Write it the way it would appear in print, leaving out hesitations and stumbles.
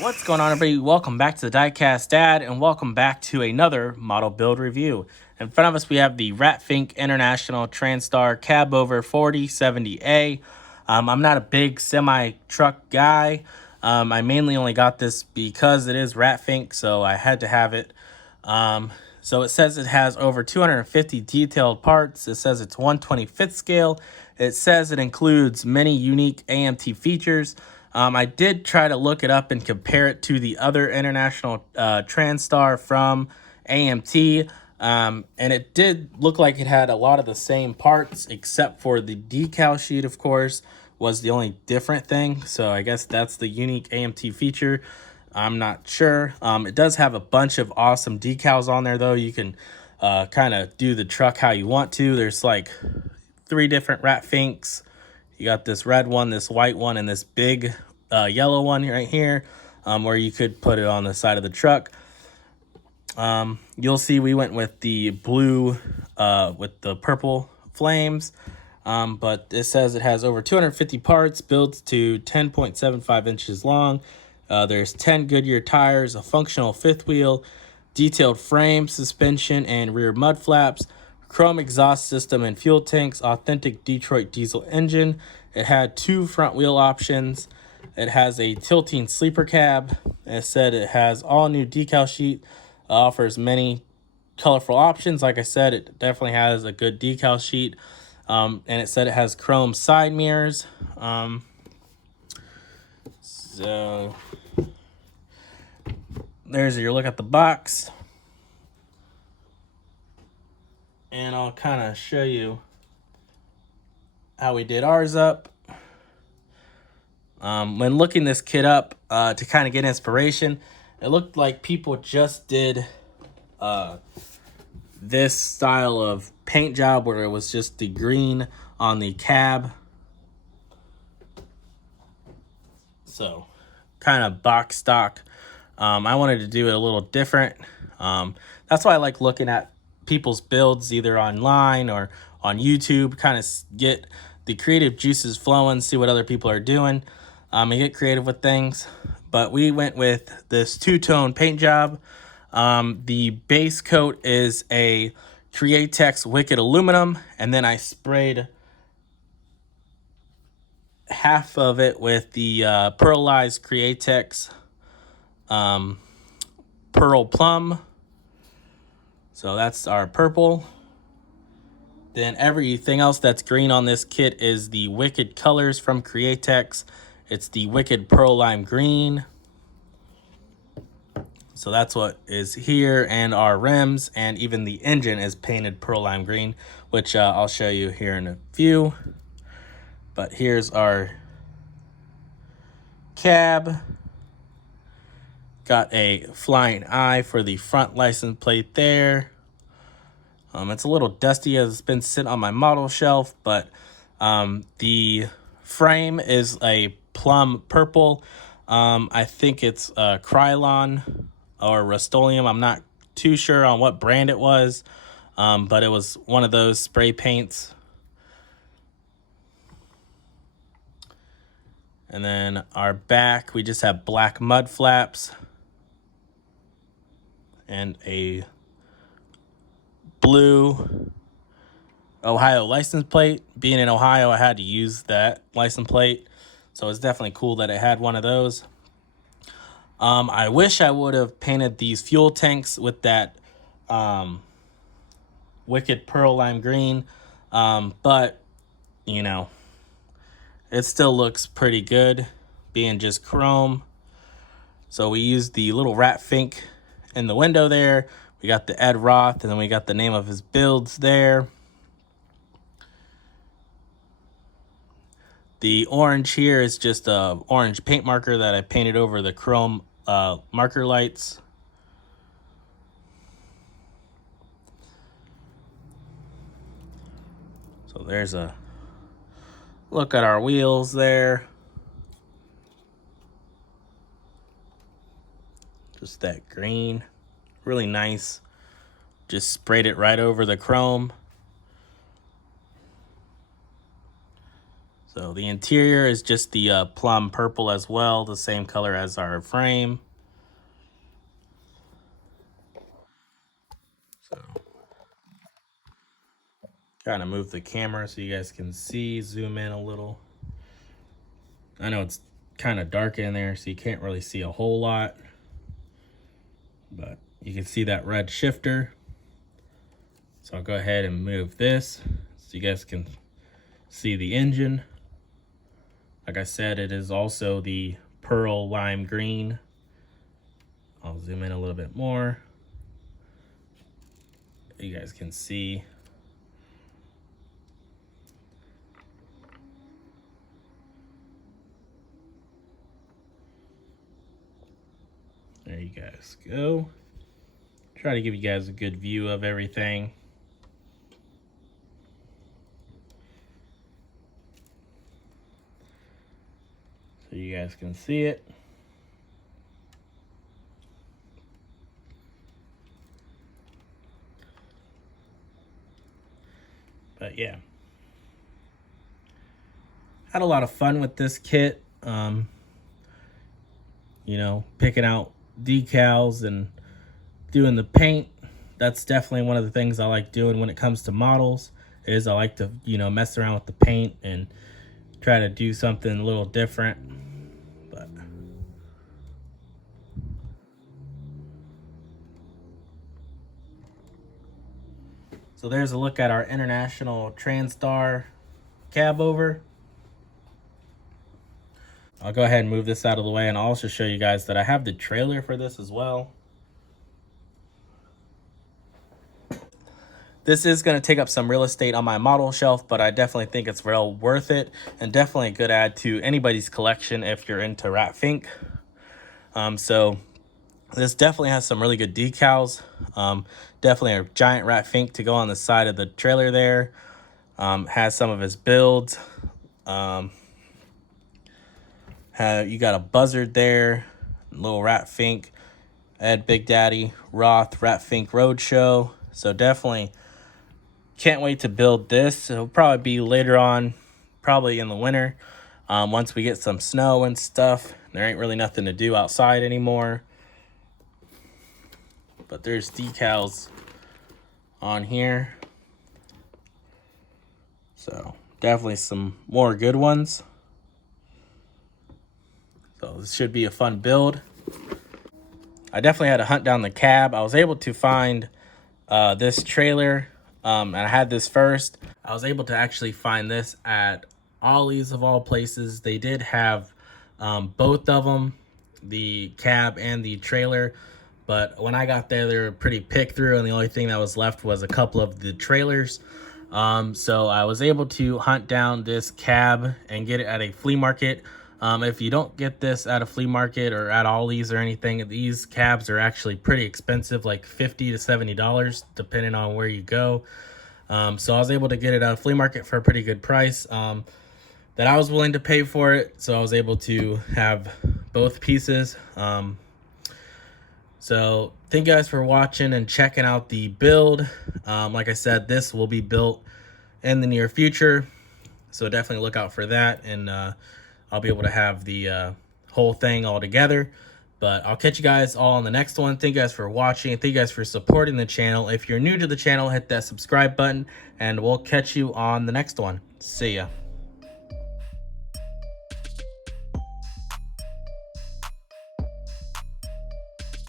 What's going on, everybody? Welcome back to the Diecast Dad, and welcome back to another model build review. In front of us, we have the AMTRat Fink International Transtar Cab Over 4070A. I'm not a big semi-truck guy. I mainly only got this because it is AMTRat Fink, so I had to have it. So it says it has over 250 detailed parts. It says it's 1/25th scale. It says it includes many unique AMT features. I did try to look it up and compare it to the other international Transtar from AMT. And it did look like it had a lot of the same parts, except for the decal sheet, of course, was the only different thing. So I guess that's the unique AMT feature. I'm not sure. It does have a bunch of awesome decals on there, though. You can kind of do the truck how you want to. There's like 3 different AMTRat Finks. You got this red one, this white one, and this big yellow one right here, where you could put it on the side of the truck. You'll see we went with the blue with the purple flames. But it says it has over 250 parts, built to 10.75 inches long. There's 10 Goodyear tires, a functional fifth wheel, detailed frame, suspension, and rear mud flaps, chrome exhaust system and fuel tanks, authentic Detroit diesel engine. It had 2 front wheel options. It has a tilting sleeper cab. It said it has all new decal sheet, offers many colorful options. Like I said, it definitely has a good decal sheet. And it said it has chrome side mirrors. So there's your look at the box. And I'll kind of show you how we did ours up. When looking this kit up to kind of get inspiration, it looked like people just did this style of paint job where it was just the green on the cab. So kind of box stock. I wanted to do it a little different. That's why I like looking at people's builds either online or on YouTube, kind of get the creative juices flowing, see what other people are doing, and get creative with things. But we went with this 2-tone paint job. The base coat is a Createx Wicked Aluminum, and then I sprayed half of it with the pearlized Createx Pearl Plum. So that's our purple. Then everything else that's green on this kit is the Wicked colors from Createx. It's the Wicked Pearl Lime Green. So that's what is here, and our rims, and even the engine is painted Pearl Lime Green, which I'll show you here in a few. But here's our cab. Got a flying eye for the front license plate there. It's a little dusty as it's been sitting on my model shelf, but the frame is a plum purple. I think it's Krylon or Rust-Oleum. I'm not too sure on what brand it was, but it was one of those spray paints. And then our back, we just have black mud flaps and a blue Ohio license plate. Being in Ohio, I had to use that license plate, so it's definitely cool that it had one of those. I wish I would have painted these fuel tanks with that Wicked Pearl Lime Green, but you know, it still looks pretty good being just chrome. So we used the little AMTRat Fink in the window there. We got the Ed Roth, and then we got the name of his builds there. The orange here is just a orange paint marker that I painted over the chrome marker lights. So there's a look at our wheels there. Just that green, really nice. Just sprayed it right over the chrome. So the interior is just the plum purple as well, the same color as our frame. So kind of move the camera so you guys can see, zoom in a little. I know it's kind of dark in there, so you can't really see a whole lot, but you can see that red shifter. So I'll go ahead and move this so you guys can see the engine. Like I said, it is also the pearl lime green. I'll zoom in a little bit more. You guys can see. There you guys go. Try to give you guys a good view of everything. So you guys can see it. But yeah, had a lot of fun with this kit. You know, picking out decals and doing the paint. That's definitely one of the things I like doing when it comes to models, is I like to, you know, mess around with the paint and try to do something a little different. But so there's a look at our International Transtar cab over. I'll go ahead and move this out of the way, and I'll also show you guys that I have the trailer for this as well. This is going to take up some real estate on my model shelf, but I definitely think it's well worth it, and definitely a good add to anybody's collection if you're into Rat Fink. So this definitely has some really good decals. Definitely a giant Rat Fink to go on the side of the trailer there. Has some of his builds. You got a buzzard there, little Rat Fink, Ed Big Daddy, Roth, Rat Fink Roadshow. So definitely can't wait to build this. It'll probably be later on, probably in the winter, once we get some snow and stuff. There ain't really nothing to do outside anymore. But there's decals on here. So definitely some more good ones. So this should be a fun build. I definitely had to hunt down the cab. I was able to find this trailer, and I had this first. I was able to actually find this at Ollie's of all places. They did have both of them, the cab and the trailer. But when I got there, they were pretty picked through, and the only thing that was left was a couple of the trailers. So I was able to hunt down this cab and get it at a flea market. If you don't get this at a flea market or at Ollie's or anything, these cabs are actually pretty expensive, like $50 to $70, depending on where you go. So I was able to get it at a flea market for a pretty good price that I was willing to pay for it. So I was able to have both pieces. So thank you guys for watching and checking out the build. Like I said, this will be built in the near future, so definitely look out for that, and I'll be able to have the whole thing all together. But I'll catch you guys all on the next one. Thank you guys for watching. Thank you guys for supporting the channel. If you're new to the channel, hit that subscribe button, and we'll catch you on the next one. See ya.